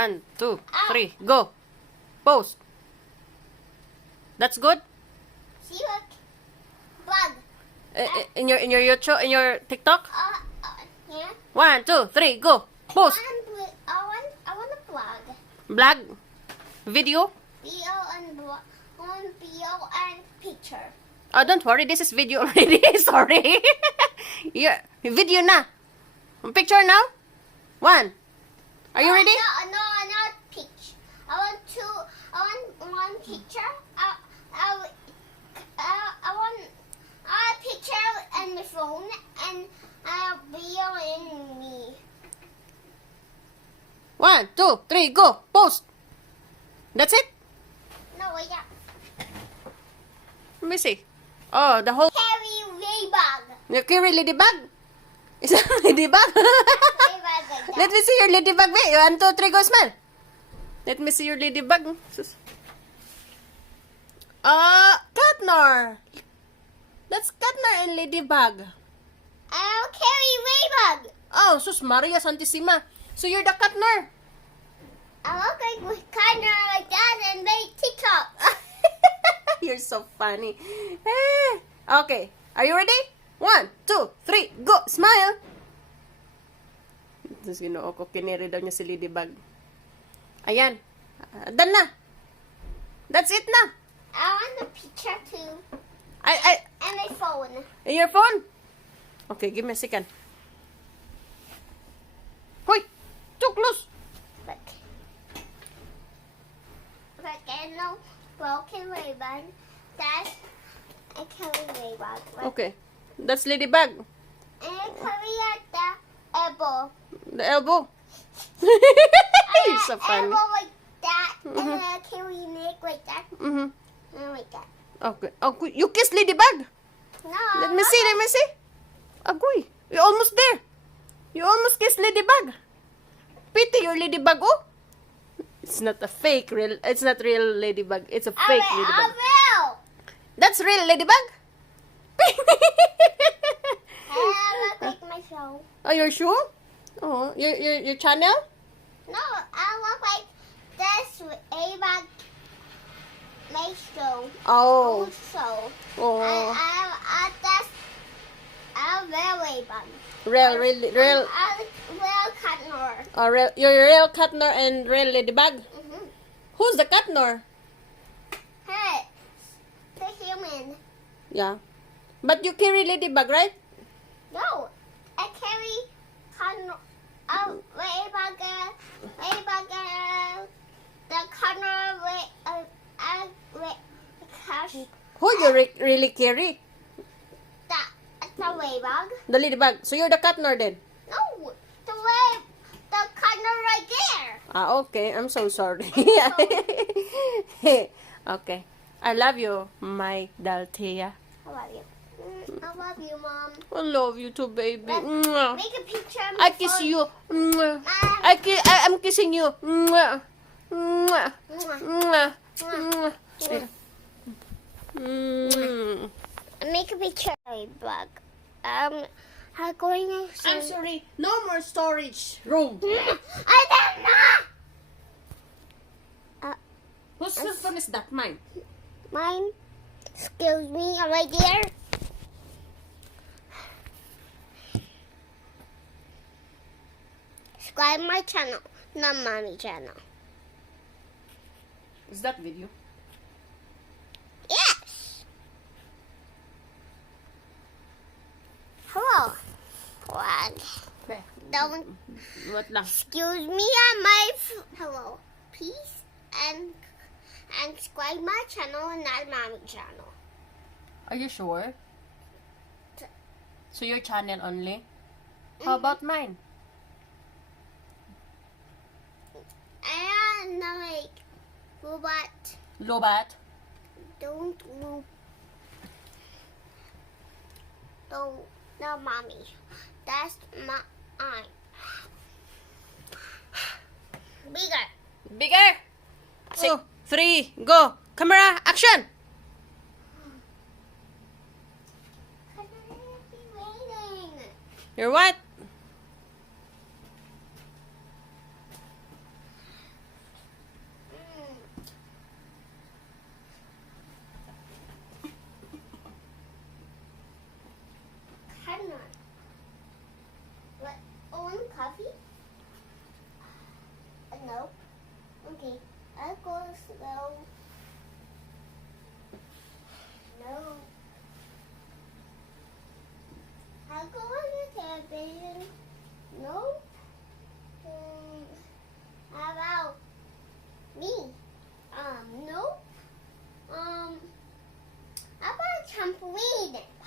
1, 2, 3, go. Pose. That's good? See, look. Bug. In your YouTube, in your TikTok? Yeah. 1, 2, 3, go. Pose. I want a blog. Vlog. Video. Video and blog. Video and picture. Oh, don't worry. This is video already. Sorry. Yeah. Video na. Picture now. 1. Are you ready? No, not picture. I want one picture. I want a picture and my phone and a video in me. 1, 2, 3, go. Pose. That's it? No, wait up. Let me see. Oh, the whole... Carry ladybug. You carry ladybug? Is that ladybug? Ladybug like that. Let me see your ladybug, babe. 1, 2, 3, go smell. Let me see your ladybug. Katnor. That's Katnor and ladybug. I'll carry ladybug. Oh, sus Maria Santissima. So you're the Katnor. I look like kind of like that and make TikTok. You're so funny. Okay. Are you ready? 1, 2, 3, go. Smile. Tapos ginoo ko, kiniri daw niya si ladybug. Ayan. Done na. That's it na. I want the picture too. And my phone. In your phone? Okay, give me a second. Hoy! Too close! Look. Look, I know broken ladybug. That's I carry ladybug. Look. Okay. That's ladybug. And I carry at the elbow. The elbow. You're so funny. Elbow like that. And then I carry neck like that. Mm-hmm. And like that. Okay. Oh, you kissed ladybug. No. Let me see, let me see. Agoy. You're almost there. You almost kissed ladybug. Pity your ladybug, oh. It's not a fake real. It's not real ladybug. It's a fake ladybug. Will. That's real ladybug. I look like my show. Oh, your shoe? Oh, your channel? No, I look like this ladybug. My show. Oh. Old show. Oh. I'm real ladybug. Real. Real Cutnor. Oh, you're real Katnor and real ladybug. Mm-hmm. Who's the Katnor? Hey, the human. Yeah. But you carry ladybug, right? No, I carry Cutnor. Ladybug. The Cutnor. Who you really carry? The ladybug. The ladybug. So you're the Katnor then? No, the Cutnor right there. Ah, okay. I'm so sorry. Okay. I love you, my Dalthea. I love you. I love you, Mom. I love you too, baby. Mwah. Make a picture of I my kiss phone. you. Mwah. Mom. I'm kissing you. Mwah. Mwah. Mwah. Mwah. Mwah. Mm. Make a picture of a bug. I'm going to. I'm sorry. No more storage room. I don't know. Whose cell phone is that? Mine. Mine. Excuse me, right there. Subscribe my channel, not mommy channel. Is that video? Yes. Hello. What? Okay. Don't What lang? excuse me on my hello. Peace and subscribe my channel and not mommy channel. Are you sure? So your channel only? How about mine? And like robot. Lobat? Don't move. Don't. No, mommy. That's my eye. Bigger. Bigger! 2, 3, go! Camera, action! You're what?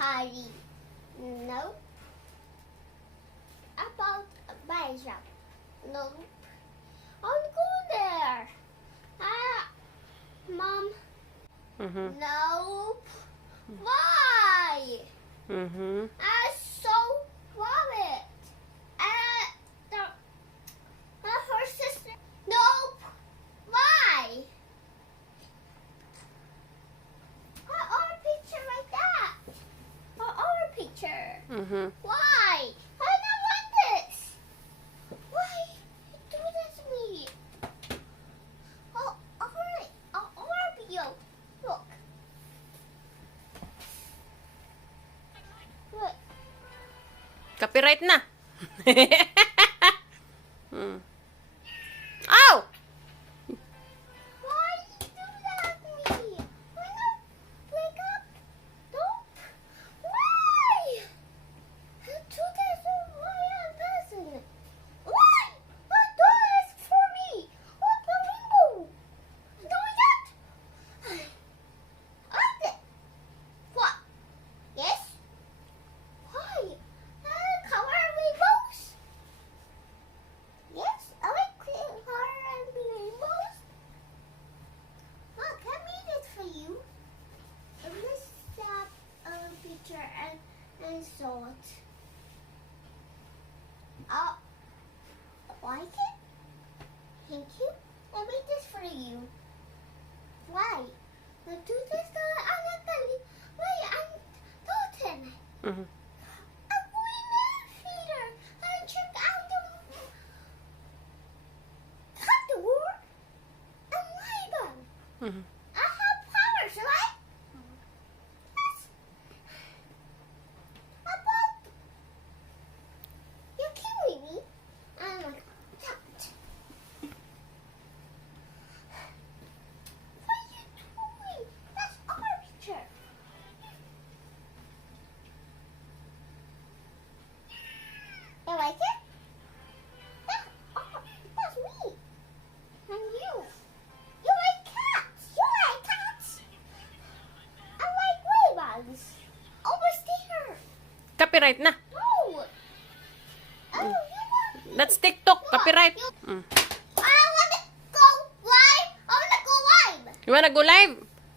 party. Nope. About a bishop. Nope. I'll go there. Mom. Mm-hmm. Nope. Why? Mm-hmm. I so love it. Her sister. Nope. Why? Our picture like that. Our picture. Mm-hmm. Why? I don't want this. Why you do this to me? Oh, alright. Our video. Look. Look. Copyright na. Mm. Ow! Why you do that to me? Why not wake up? Don't. Why? I do this to my own person. Why? What do this for me? What the rainbow? Do that? I did. What? Yes? Why? Color rainbows? Yes, I like color and rainbows. Look, I made it for you. Let's snap a picture and show it. Like it? Thank you. I made this for you. Why? Now do this to anak. Why? I'm Dalton. Mm-hmm. I'm going to feeder and check out the door and label. Mm-hmm. I have powers, right? Yes. About you're killing me. I'm like that. What are you doing? That's our picture. You like it? That's me. And you. You like cats. You like cats. I like ladybugs. Over there. Copyright na. No. Oh, you want. That's TikTok. Copyright. Mm. I want to go live. I want to go live. You wanna go live?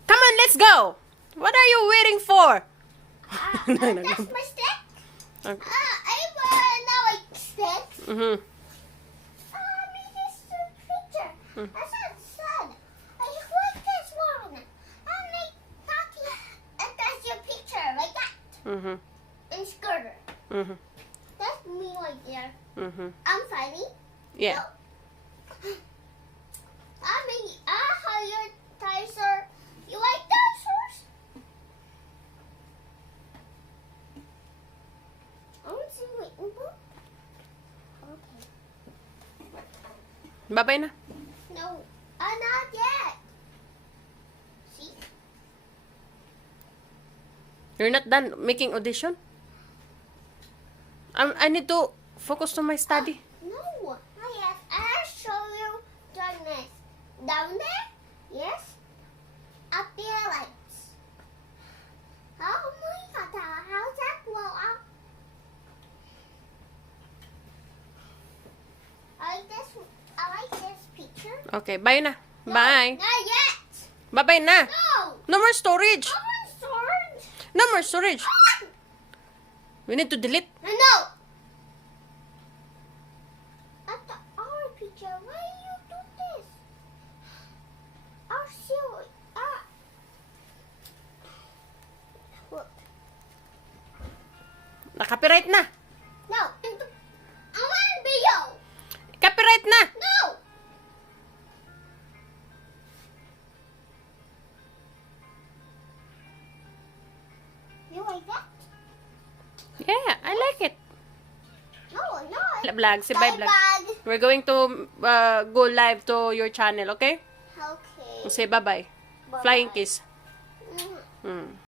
Come on, let's go. What are you waiting for? That's my stick. Okay. I now I stick. Mm-hmm. I made this picture. Mm. That's not sun. I like this one. I make Tati, and that's your picture, like that. Mm-hmm. And skirt. Mm-hmm. That's me right there. Mm-hmm. I'm funny. Yeah. I mean, I hire dinosaur. You like dinosaurs? I want to see rainbow. Okay. Bye-bye na. No, not yet. See? You're not done making audition? I need to focus on my study. No, not yet. I'll show you darkness. Down there? Yes. Up there, lights. Oh my God! How's that blow up? I like this picture. Okay, bye na. No, Bye. Not yet. Bye-bye na. No. No more storage. I want storage. No more storage. We need to delete. No. At the our picture, why you do this? Our silly. Look. Na-copyright na. No. I want a video. Copyright na. No. You like that? Yeah, I like it. No, no. Vlog, si bye vlog. Bye. We're going to go live to your channel, okay? Okay. Say bye-bye. Bye-bye. Flying kiss. Mhm. Hmm.